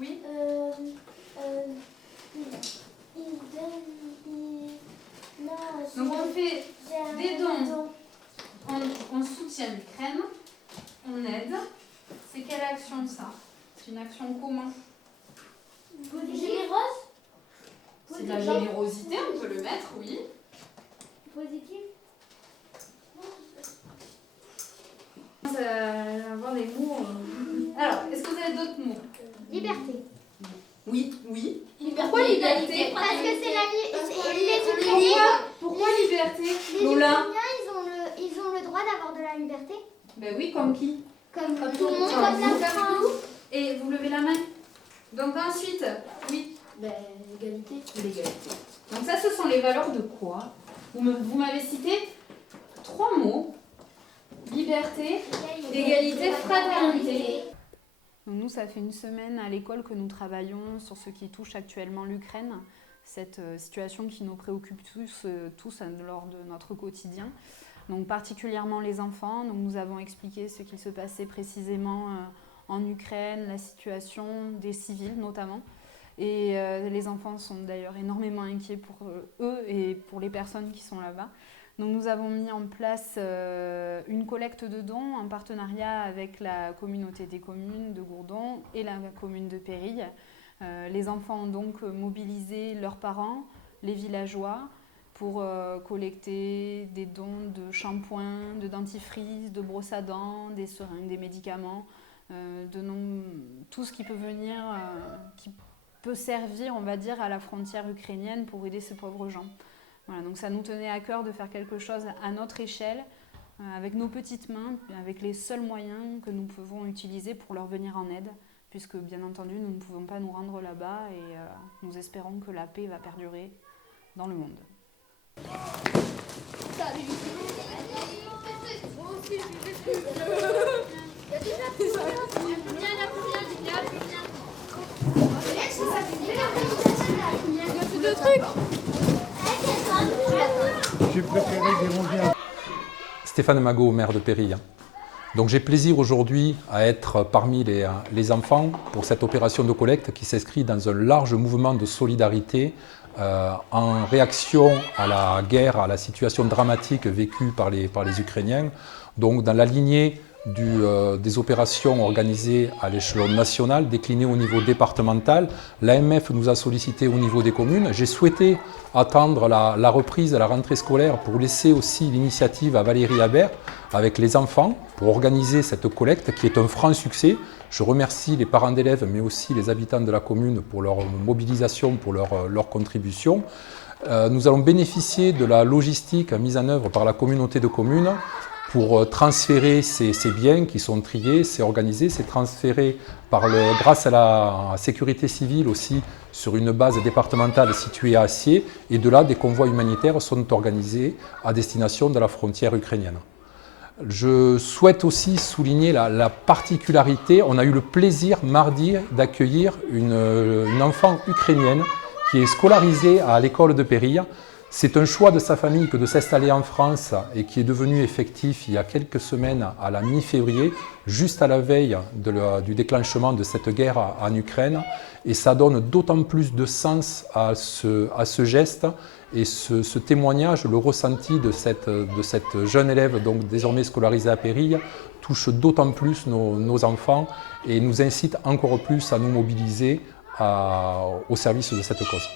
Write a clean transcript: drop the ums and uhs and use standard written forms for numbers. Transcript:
Oui. Donc on fait des dons, on soutient l'Ukraine, on aide. C'est quelle action ça? C'est une action comment? Généreuse. C'est de la générosité, on peut le mettre, oui. Positif. Avoir des mots. Alors, est-ce que vous avez d'autres mots? Liberté. Oui, oui. Pourquoi liberté? Parce que c'est les Ukrainiens. Pourquoi liberté? Les Lola? Ukrainiens, ils ont le droit d'avoir de la liberté. Ben oui, comme qui? Comme tout le monde, comme la France. Et vous levez la main. Donc ensuite, oui. L'égalité. L'égalité. Donc ça, ce sont les valeurs de quoi? Vous m'avez cité 3 mots. Liberté, égalité, fraternité. Nous, ça fait une semaine à l'école que nous travaillons sur ce qui touche actuellement l'Ukraine, cette situation qui nous préoccupe tous lors de notre quotidien. Donc particulièrement les enfants. Donc, nous avons expliqué ce qu'il se passait précisément en Ukraine, la situation des civils notamment. Et les enfants sont d'ailleurs énormément inquiets pour eux et pour les personnes qui sont là-bas. Donc nous avons mis en place une collecte de dons en partenariat avec la communauté des communes de Gourdon et la commune de Pérille. Les enfants ont donc mobilisé leurs parents, les villageois, pour collecter des dons de shampoing, de dentifrice, de brosse à dents, des seringues, des médicaments, tout ce qui peut venir, qui peut servir, on va dire, à la frontière ukrainienne pour aider ces pauvres gens. Voilà, donc ça nous tenait à cœur de faire quelque chose à notre échelle, avec nos petites mains, avec les seuls moyens que nous pouvons utiliser pour leur venir en aide, puisque bien entendu nous ne pouvons pas nous rendre là-bas et nous espérons que la paix va perdurer dans le monde. Stéphane Magot, maire de Pérille. Donc j'ai plaisir aujourd'hui à être parmi les enfants pour cette opération de collecte qui s'inscrit dans un large mouvement de solidarité en réaction à la guerre, à la situation dramatique vécue par les Ukrainiens. Donc dans la lignée des opérations organisées à l'échelon national, déclinées au niveau départemental. L'AMF nous a sollicité au niveau des communes. J'ai souhaité attendre la reprise à la rentrée scolaire pour laisser aussi l'initiative à Valérie Habert avec les enfants pour organiser cette collecte qui est un franc succès. Je remercie les parents d'élèves mais aussi les habitants de la commune pour leur mobilisation, pour leur contribution. Nous allons bénéficier de la logistique mise en œuvre par la communauté de communes pour transférer ces biens qui sont triés, c'est organisé, c'est transféré grâce à la sécurité civile aussi sur une base départementale située à Acier. Et de là, des convois humanitaires sont organisés à destination de la frontière ukrainienne. Je souhaite aussi souligner la particularité. On a eu le plaisir mardi d'accueillir une enfant ukrainienne qui est scolarisée à l'école de Pérille. C'est un choix de sa famille que de s'installer en France et qui est devenu effectif il y a quelques semaines à la mi-février, juste à la veille du déclenchement de cette guerre en Ukraine. Et ça donne d'autant plus de sens à ce geste et ce témoignage, le ressenti de cette jeune élève, donc désormais scolarisée à Pérille, touche d'autant plus nos enfants et nous incite encore plus à nous mobiliser au service de cette cause.